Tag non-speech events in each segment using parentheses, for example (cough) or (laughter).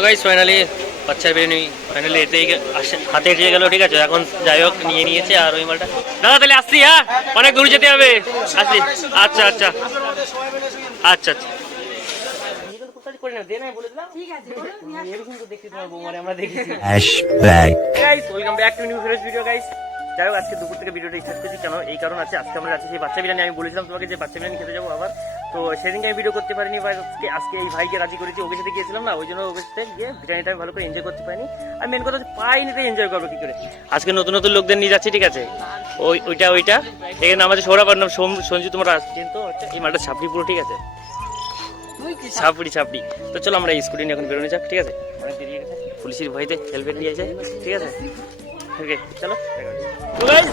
তো guys finally বাচ্চার biryani finally এতে আসে- হাতে এসে গেল ঠিক আছে? এখন যাই হোক নিয়ে নিয়েছে আর ওই মালটা। দাদা তাহলে আসছি হ্যাঁ? অনেক দূর যেতে হবে। আসছি। আচ্ছা আচ্ছা। আচ্ছা আচ্ছা। যাই হোক আজকে দুপুর থেকে ভিডিওটা স্টার্ট করছি। কেন? এই কারণ আছে আজকে আমরা যাচ্ছি সেই বাচ্চা বিরিয়ানি। আমি বলেছিলাম তোমাকে যে বাচ্চা বিরিয়ানি খেতে যাব আবার। তো সেদিনকে আমি ভিডিও করতে পারিনি বা আজকে আজকে এই ভাইকে রাজি করেছি, ওকে সাথে গিয়েছিলাম না, ওই জন্য ওকে সাথে গিয়ে বিরিয়ানিটা আমি ভালো করে এনজয় করতে পারিনি। আর মেন কথা হচ্ছে, পাইনি তো এনজয় করব কি করে? আজকে নতুন নতুন লোকদের নিয়ে যাচ্ছি, ঠিক আছে? ওই ওইটা ওইটা। এখানে আছে সৌরভ নাম সঞ্জু তোমরা আসছেন তো এই মালটা ছাপড়ি পুরো, ঠিক আছে? ছাপড়ি ছাপড়ি। তো চলো আমরা এই স্কুটি নিয়ে এখন বেরোনো যাক, ঠিক আছে? পুলিশের ভয়তে হেলমেট নিয়ে যায় ঠিক আছে? ওকে, চলো।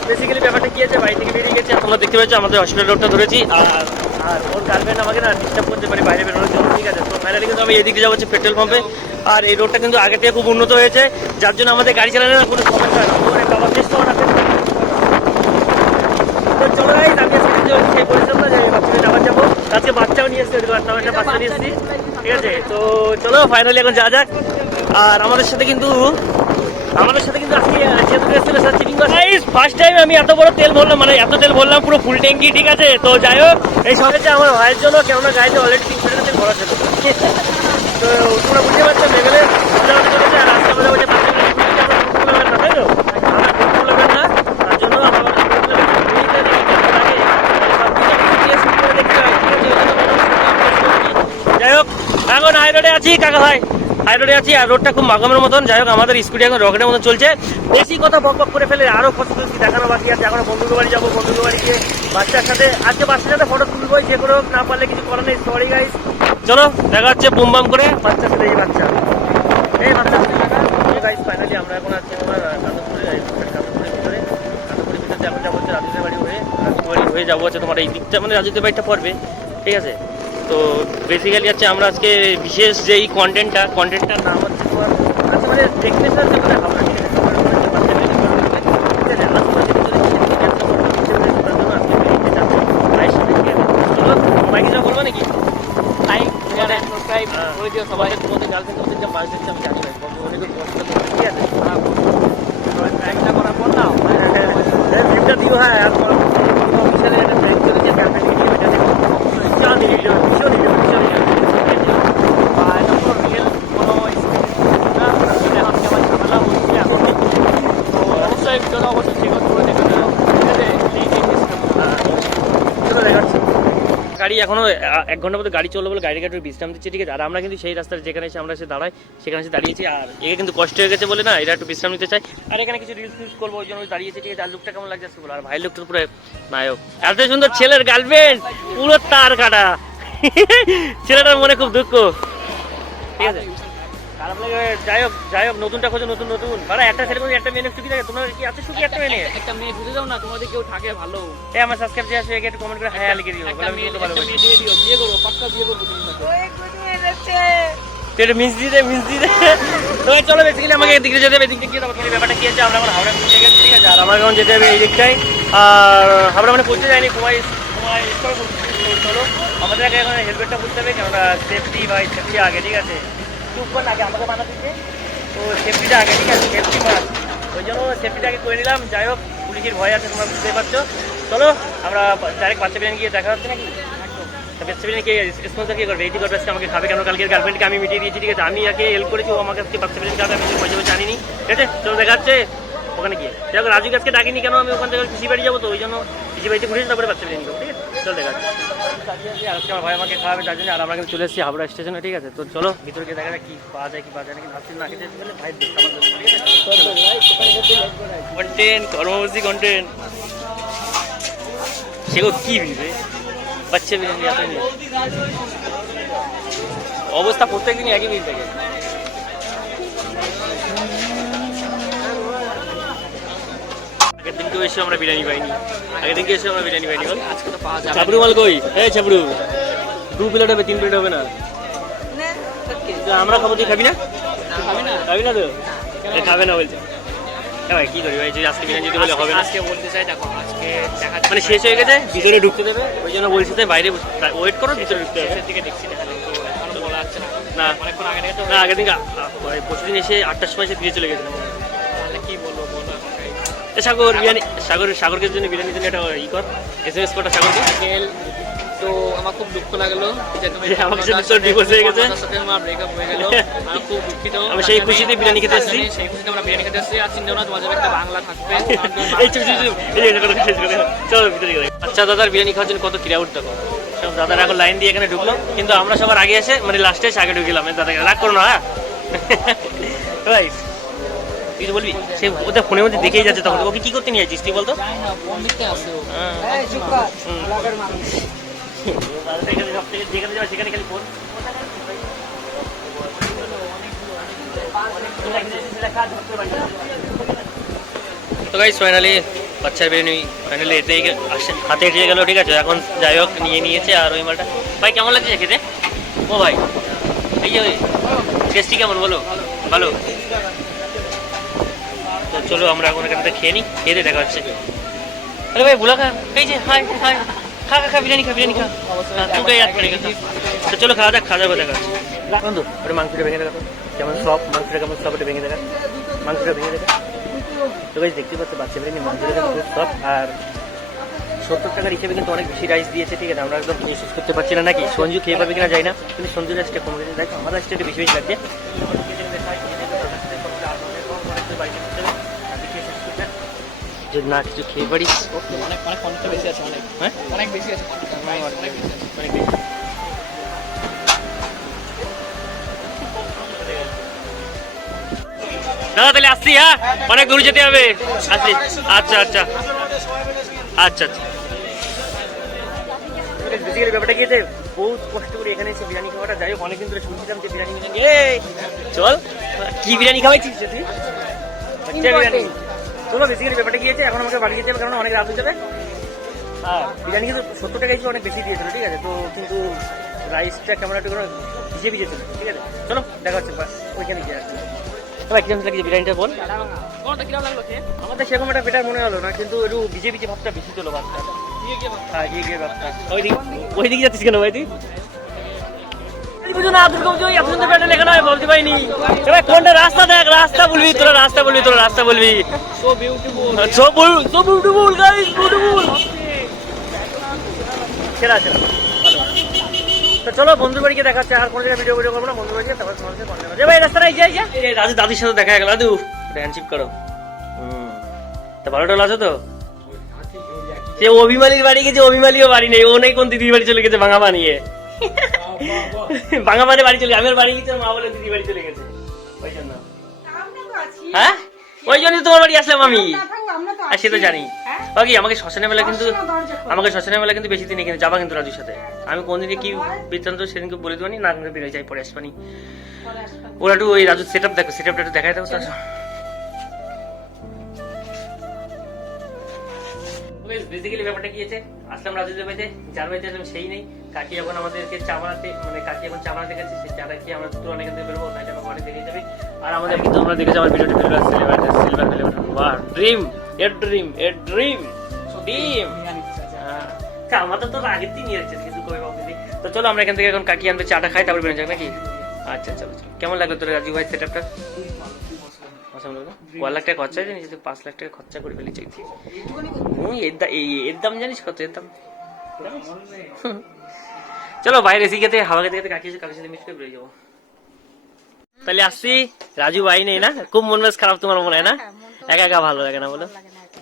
বেসিক্যালি ব্যাপারটা কি আছে? বাড়ি থেকে বেরিয়ে গেছি। আর দেখতে পাচ্ছ, আমাদের হসপিটাল রোডটা ধরেছি। আর আর ওর গার্লফ্রেন্ড আমাকে না ডিস্টার্ব করতে পারে, বাইরে বেরোনোর জন্য। ঠিক আছে, তো ফাইনালি কিন্তু আমি এদিকে যাব হচ্ছে পেট্রোল পাম্পে আর এই রোডটা কিন্তু আগে থেকে খুব উন্নত হয়েছে, যার জন্য আমাদের গাড়ি চালানোর কোনো সমস্যা হয় না বাবা, বেশ তো চলো গাইস আমি সেই বলেছিলাম না যে বাচ্চাকে যাবার যাব। আজকে বাচ্চাও নিয়ে এসেছি বাচ্চা একটা বাচ্চা নিয়ে এসেছি। ঠিক আছে, তো চলো ফাইনালি এখন যা যাক। আর আমাদের সাথে কিন্তু আমাদের সাথে কিন্তু আজকে ফার্স্ট টাইম আমি এত বড় তেল ভরলাম মানে এত তেল ভরলাম পুরো ফুল ট্যাঙ্কি ঠিক আছে? তো যাই হোক এই সঙ্গে যে আমার ভাইয়ের জন্য কেননা গাড়িতে অলরেডি তিন ফিটের তেল ভরা ছিল তো তোমরা বুঝতে পারছ মেঘেলে আর আজকে জন্য আমার যাই হোক এখন হাই রোডে আছি কাকা ভাই। হাই রোডে আছি, আর রোডটা খুব মাগমের মতন। যাই হোক, আমাদের স্কুটি এখন রকেটের মতন চলছে। বেশি কথা বক বক করে ফেলে আরও কত কিছু দেখানো বাকি আছে। এখন বন্ধুকে বাড়ি যাব, বন্ধুর বাড়ি গিয়ে বাচ্চার সাথে। আজকে বাচ্চার সাথে ফটো তুলবোই যে কোনো না পারলে কিছু করার নেই। সরি গাইস চলো, দেখা হচ্ছে বুম বাম করে বাচ্চার সাথে, এই বাচ্চা। এই বাচ্চা। গাইস ফাইনালি আমরা এখন আছি তোমার কাঁদপুরে কাঁদপুরের ভিতরে। কাঁদপুরের ভিতরে এখন যাব হচ্ছে রাজুদের বাড়ি হয়ে, রাজুদের বাড়ি হয়ে যাব হচ্ছে তোমার এই দিকটা মানে রাজুদের বাড়িটা পড়বে। ঠিক আছে? তো বেসিক্যালি হচ্ছে আমরা আজকে বিশেষ যে এই কন্টেন্টটা কন্টেন্টটার নাম হচ্ছে তোমার আচ্ছা মানে দেখতে স্যার যে মানে হাওড়া হাওড়া মানে যে সবাই তোমাদের গার্লফ্রেন্ড তোমাদের যে মাছ দেখতে আমি জানি ভাই অনেক ঠিক আছে। একটা করার পর না জিপটা দিও হ্যাঁ অফিসিয়ালের একটা ট্যাঙ্ক চলেছে ক্যাম্পে নিয়ে গিয়ে এটা দেখো চা দিবি ভীষণ দিবি ভীষণ দিবি আর যখন রিয়েল কোনো না এখন কেমন ঝামেলা হচ্ছে এখন তো অবশ্যই ভিডিওটা অবশ্যই চেক আউট করে দেখে নিও ঠিক আছে লিঙ্ক চলো দেখাচ্ছি এখনও এক ঘণ্টা মতো গাড়ি চলবে বলে গাড়ি গাড়ি বিশ্রাম দিচ্ছে, ঠিক আছে? আর আমরা কিন্তু সেই রাস্তায় যেখানে এসে আমরা এসে দাঁড়াই, সেখানে এসে দাঁড়িয়েছি। আর একে কিন্তু কষ্ট হয়ে গেছে বলে না, এরা একটু বিশ্রাম নিতে চাই আর এখানে কিছু রিলস ফিলস করব, ওই জন্য দাঁড়িয়েছি, ঠিক আছে? আর লোকটা কেমন লাগছে? বলো আর ভাই লোকটা পুরো নায়ক। এত সুন্দর ছেলের গার্লফ্রেন্ড পুরো তার কাটা। (laughs) ছেলেটার মনে খুব দুঃখ। ঠিক আছে? খারাপ লাগে যাই হোক যাই হোক নতুনটা খোঁজো নতুন নতুন। একটা ছেলে একটা মেয়ে সুখী থাকে? তোমার কি আছে সুখী একটা মেয়ে? একটা মেয়ে খুঁজে দাও না তোমাদের কেউ থাকে ভালো। এই আমার সাবস্ক্রাইব যে আসবে একটু কমেন্ট করে হ্যাঁ লিখে দিও একটা মেয়ে বলতে ভালো একটা মেয়ে দিয়ে দিও বিয়ে করব পাক্কা বিয়ে করব তুমি তুই মিস দিয়ে দে মিস দিয়ে দে। তো চলো বেসিক্যালি আমাকে এদিকে যেতে হবে এদিকে গিয়ে তারপর ব্যাপারটা কি আছে আমরা এখন হাওড়া ঠিক আছে? আর আমার এখন যেতে হবে এই দিকটাই আর হাওড়া মানে পৌঁছে যায়নি কুমাই কুমাই চলো আমাদের আগে এখন হেলমেটটা বুঝতে হবে কেননা সেফটি ভাই সেফটি আগে ঠিক আছে? আমাকে বানা দিচ্ছে তো সেফটিটা আগে ঠিক আছে সেফটি মাস ওই জন্য সেফটিটা আগে করে নিলাম। যাই হোক, পুলিশের ভয় আছে, তোমরা বুঝতেই পারছ। চলো, আমরা ডাইরেক্ট বাচ্চা গিয়ে দেখা হচ্ছে নাকি? বাচ্চা বিরিয়ানি কে স্পন্সর কে করবে? আমাকে খাবে কেন? কালকে গার্লফ্রেন্ডকে আমি মিটিয়ে দিয়েছি, ঠিক আছে? আমি আগে হেল্প করেছি, ও আমাকে আজকে বাচ্চা বিরিয়ানি খাবে, আমি পয়সা পয়সা আনিনি। ঠিক আছে? চলো দেখা যাচ্ছে ওখানে গিয়ে। দেখো রাজু আজকে ডাকিনি কেন? আমি ওখান থেকে কৃষি বাড়ি যাব তো, ওই জন্য কৃষি বাড়িতে ঘুরে তারপরে বাচ্চা বিরিয়ানি ঠিক আছে? চলো দেখা যাচ্ছে আজকে ভাই আমাকে খাওয়াবে তার জন্য আর আমরা কিন্তু চলে এসেছি হাবড়া স্টেশনে ঠিক আছে তো চলো ভিতরে গিয়ে দেখা যাক কি পাওয়া যায় কি পাওয়া যায় নাকি ভাবছি না খেতে কন্টেন্ট কর্মবর্তী কন্টেন্ট সেগুলো কি ভিড় বাচ্চা বিরিয়ানি নিয়ে অবস্থা প্রত্যেকদিন একই ভিড় থাকে এসে আমরা বিরিয়ানি পাইনি। আগের দিনকে এসে আমরা বিরিয়ানি পাইনি বল। আজকে তো পাওয়া যাবে। ছাবড়ু মাল কই? এই ছাবড়ু দু প্লেট হবে তিন প্লেট হবে না? আমরা খাব তুই খাবি না? খাবি না। খাবি না তো? খাবে না বলছে। ভাই কি করি ভাই যদি আজকে বিরিয়ানি যদি বলে হবে না? আজকে বলতে চাই দেখো আজকে মানে শেষ হয়ে গেছে? ভিতরে ঢুকতে দেবে? ওই জন্য বলছি তাই বাইরে ওয়েট করো ভিতরে ঢুকতে হবে। দিকে দেখছি দেখা না। আগের দিন ভাই প্রতিদিন এসে আটটার সময় এসে ফিরে চলে গেছিলাম সাগর বিরিয়ানি সাগর সাগরকে জন্য বিরিয়ানির জন্য একটা ই কর এস এম এস কটা সাগরকে? আঙ্কেল তো আমার খুব দুঃখ লাগল যে তুমি আমার সাথে তোর divorce হয়ে গেছে। সাথে আমার ব্রেকআপ হয়ে গেল। (laughs) আমি খুব দুঃখিত। আমি সেই খুশিতে বিরিয়ানি খেতে। আমি সেই খুশিতে আমরা বিরিয়ানি খেতে এসেছি। আর চিন্তা না তোমার একটা বাংলা থাকবে। (laughs) এই চুপ চুপ এই এটা করে শেষ করে চলো ভিতরে গেলে আচ্ছা দাদার বিরিয়ানি খাওয়ার জন্য কত ক্রিয়াউট দেখো সব দাদারা এখন লাইন দিয়ে এখানে ঢুকলো। কিন্তু আমরা সবার আগে এসে মানে লাস্টে আগে ঢুকিলাম দাদাকে রাগ করো না হ্যাঁ? (laughs) ভাই কিছু বলবি, সে ওদের ফোনের মধ্যে দেখেই যাচ্ছে তখন। ওকে কি করতে নিয়ে যাচ্ছিস তুই বলতো? সেখানে খালি ফোন তো গাইস ফাইনালি বাচ্চার বিরিয়ানি ফাইনালি এতে হাতে এসে গেল, ঠিক আছে? এখন যাই হোক, নিয়ে নিয়েছে আর ওই মালটা। ভাই, কেমন লাগছে খেতে? ও ভাই, এই যে টেস্টি কেমন বলো? ভালো? তো চলো আমরা এখন এখান খেয়ে নিই খেয়ে দেখা হচ্ছে। আরে ভাই বুলা খা এই যে হাই হাই খা খা খা বিরিয়ানি খা বিরিয়ানি খা। তুই গায়ে হাত করে খা। তো চলো খাওয়া যাক খাওয়া যাক দেখা হচ্ছে। বন্ধু ওটা মাংসটা ভেঙে দেখা তো যেমন সব মাংসটা কেমন সব ওটা ভেঙে দেখা। মাংসটা ভেঙে দেখা। তো গাইজ দেখতে পাচ্ছ বাচ্চা বিরিয়ানি মাংসটা খুব সব আর সত্তর টাকার হিসেবে কিন্তু অনেক বেশি রাইস দিয়েছে ঠিক আছে? আমরা একদম শেষ করতে পারছি না নাকি? সঞ্জু খেয়ে পাবে কিনা যাই না কিন্তু সঞ্জু রাইসটা কমে গেছে। দেখো আমার রাইসটা একটু বেশি বেশি লাগছে। যদি না কিছু খেয়ে পারিস অনেক অনেক অনেকটা বেশি আছে অনেক হ্যাঁ অনেক বেশি আছে অনেক বেশি অনেক বেশি দাদা তাহলে আসছি হ্যাঁ? অনেক দূর যেতে হবে। আসছি। আচ্ছা আচ্ছা। আচ্ছা আচ্ছা। বেসিক্যালি ব্যাপারটা কি যে বহুত কষ্ট করে এখানে এসে বিরিয়ানি খাওয়াটা। যাই হোক অনেকদিন ধরে শুনছিলাম যে বিরিয়ানি চল। কি বিরিয়ানি খাওয়াইছিস তুই বিরিয়ানি। চলো বেসিক্যালি ব্যাপারটা আছে এখন আমাকে বাড়ি যেতে হবে কারণ অনেক রাত হয়ে যাবে। হ্যাঁ বিরিয়ানি কিন্তু সত্তর টাকা হিসেবে অনেক বেশি দিয়েছিল ঠিক আছে? তো কিন্তু রাইসটা কেমন একটা করে ভিজে ভিজে ছিল ঠিক আছে? চলো দেখা হচ্ছে ওইখানে গিয়ে আসছি লাগছে বিরিয়ানিটা বল। তোমার আমাদের সেরকম একটা বেটার মনে হলো না কিন্তু একটু ভিজে ভিজে ভাবটা বেশি ছিল ভাবটা। হ্যাঁ গিয়ে গিয়ে ভাবটা। ওই দিকে যাচ্ছিস কেন ভাই তুই বুঝো না এত সুন্দর প্যান্ডেল এখানে বলতে পারিনি। এবার কোনটা রাস্তা দেখ, রাস্তা বলবি তোরা, রাস্তা বলবি তোরা, রাস্তা বলবি। সো বল সো বিউটিফুল গাইস বিউটিফুল সেরা সেরা। তো চলো বন্ধু বাড়িকে দেখাচ্ছে, আর কোনো জায়গায় ভিডিও ভিডিও করব না বন্ধু বাড়িকে, তারপর তোমার সাথে কন্ট্যাক্ট হবে। ভাই রাস্তায় যাই এই রাজু দাদির সাথে দেখা দাদু। হ্যান্ডশিপ করো। ভালো আছে তো? সে অভিমালির বাড়ি গেছে অভিমালিও বাড়ি নেই। ও নেই কোন দিদির বাড়ি চলে গেছে, ভাঙা বানিয়ে। (laughs) ভাঙা মানে বাড়ি চলে গেছে। আমি বাড়ি গেছি মা বলে দিদি বাড়ি চলে গেছে। ওই জন্য। হ্যাঁ? ওই জন্যই তোমার বাড়ি আসলাম আমি। আর সে তো জানি। বাকি আমাকে শ্মশানে মেলা কিন্তু আমাকে শ্মশানে মেলা কিন্তু বেশি দিন এখানে যাবা কিন্তু রাজুর সাথে। আমি কোনদিনে কি বৃত্তান্ত সেদিনকে বলে দেবানি না? করে বেরোয়, যাই, পরে আসবানি ওরা একটু ওই রাজুর সেট আপ দেখো সেট আপটা একটু দেখাই দাও তার বেসিক্যালি ব্যাপারটা কি আছে আসলাম রাজুদের বাড়িতে, যার বাড়িতে আসলাম সেই নেই। কাকি এখন আমাদেরকে চা বানাতে মানে কাকি এখন চা বানাতে গেছে সেই চাটা খেয়ে আমরা দুটো অনেক থেকে বেরোবো নাইট আমার ঘরে দেখে যাবে। আর আমাদের কিন্তু তোমরা দেখেছ আমার ভিডিওটি ফেলবে সিলভার সিলভার ফেলবে বাহ dream a dream a dream dream আমার তো তোর আগের দিন নিয়ে যাচ্ছে কিছু কবে বাবু তো চলো আমরা এখান থেকে এখন কাকি আনবে চাটা খাই তারপর বেরোন যাক নাকি? আচ্ছা চলো চলো। কেমন লাগল তোর রাজু ভাই সেট আপটা লাখ টাকা খরচা জানিস পাঁচ লাখ টাকা খরচা করে ফেলেছি। এই- এর দাম জানিস কত? এর দাম। চলো বাইরে এসে খেতে হাওয়া খেতে খেতে কাকি কাকির সাথে মিট করে বেরিয়ে যাব। তাহলে আসছি। রাজু ভাই নেই না? খুব মন মেজ খারাপ তোমার মনে হয় না? একা একা ভালো লাগে না বলো?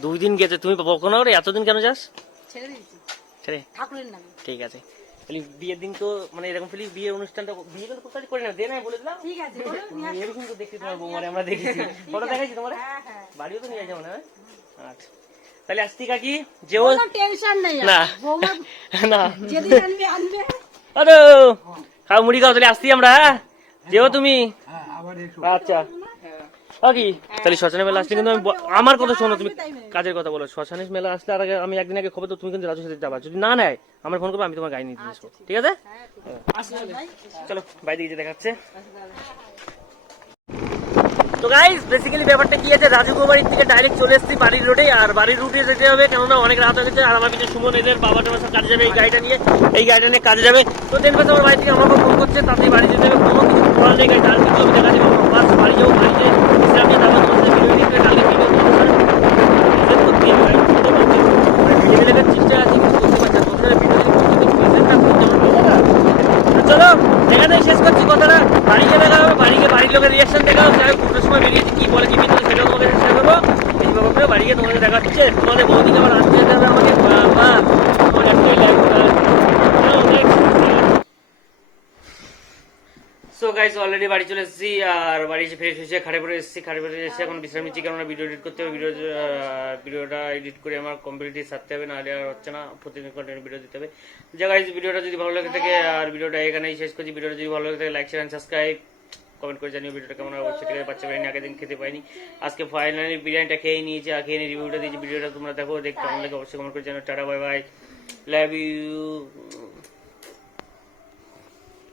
দুই দিন গেছে তুমি কখনো করে এতদিন কেন যাস? ছেড়ে ঠিক আছে। তাহলে বিয়ের দিন তো মানে এরকম ফেলি বিয়ের অনুষ্ঠানটা বিয়ে কিন্তু কোথায় করে না দে না বলে দিলাম। ঠিক আছে তোমার বৌমারে আমরা দেখেছি। ফটো দেখাইছি তোমার? হ্যাঁ হ্যাঁ। বাড়িও তো নিয়ে যাব না? আচ্ছা। তাহলে আসছি কাকি যেও কোনো টেনশন নেই না। (laughs) না। যেদিন আনবে আনবে। আরে খাও মুড়ি খাও তাহলে আসছি আমরা। হ্যাঁ? যেও তুমি। আচ্ছা। কি? তাহলে শ্মশানে মেলা আসলে কিন্তু আমি আমার কথা শোনো তুমি কাজের কথা বলো। শ্মশানের মেলা আসলে আর আগে আমি একদিন আগে খবর তো তুমি কিন্তু রাজুর সাথে যাবা। যদি না নেয় আমার ফোন করবে আমি তোমার গাড়ি নিয়ে দিয়ে আসব। ঠিক আছে। চলো বাইরে গিয়ে দেখাচ্ছে। তো গাইজ বেসিক্যালি ব্যাপারটা কি আছে? রাজু বাড়ির থেকে ডাইরেক্ট চলে এসেছি বাড়ির রুটে আর বাড়ির রুটে যেতে হবে কেননা অনেক রাত হয়ে গেছে আর আমার কিছু সুমন এদের বাবা টাবার সব কাজে যাবে এই গাড়িটা নিয়ে এই গাড়িটা নিয়ে কাজে যাবে। তো দেখবে আমার বাড়ি থেকে আমাকে ফোন করছে তাতে বাড়ি যেতে হবে কোনো কিছু করার নেই গাড়ি ডাল যাবে আমার বাস বাড়ি যাব বাড়িতে ইসলাম নিয়ে তারপর তোমার ভিডিও নিতে কালকে ভিডিও মানে করতে হবে চলো এখানেই শেষ করছি কথাটা। বাড়ি গিয়ে দেখা হবে বাড়ি গিয়ে বাড়ির লোকের রিয়াকশন দেখা হবে হোক সময় বেরিয়েছি কি বলে কি ভিতরে সেটাও তোমাকে শেয়ার করব। এই ব্যাপারে বাড়ি গিয়ে তোমাদের দেখা তোমাদের বৌদিকে আবার আনতে যেতে হবে আমাকে বাবা তোমার সো গাইস অলরেডি বাড়ি চলে এসেছি, আর বাড়ি এসে ফ্রেশ হয়েছে খাটে পরে এসেছি খাটে পরে এসে এখন বিশ্রাম নিচ্ছি কারণ ভিডিও এডিট করতে হবে ভিডিও ভিডিওটা এডিট করে আমার কমপ্লিটলি সারতে হবে, নাহলে আর হচ্ছে না, প্রতিদিন কন্টেন্ট ভিডিও দিতে হবে। যা গাইস ভিডিওটা যদি ভালো লাগে থাকে, আর ভিডিওটা এখানেই শেষ করছি ভিডিওটা যদি ভালো লাগে থাকে লাইক শেয়ার সাবস্ক্রাইব কমেন্ট করে জানিও ভিডিওটা কেমন হবে সেটা বাচ্চা বিরিয়ানি আগের দিন খেতে পাইনি আজকে ফাইনালি বিরিয়ানিটা খেয়ে নিয়েছি, আর খেয়ে রিভিউটা দিয়েছি। ভিডিওটা তোমরা দেখো, দেখতে কেমন অবশ্যই কমেন্ট করে জানিও। Tata bye bye love you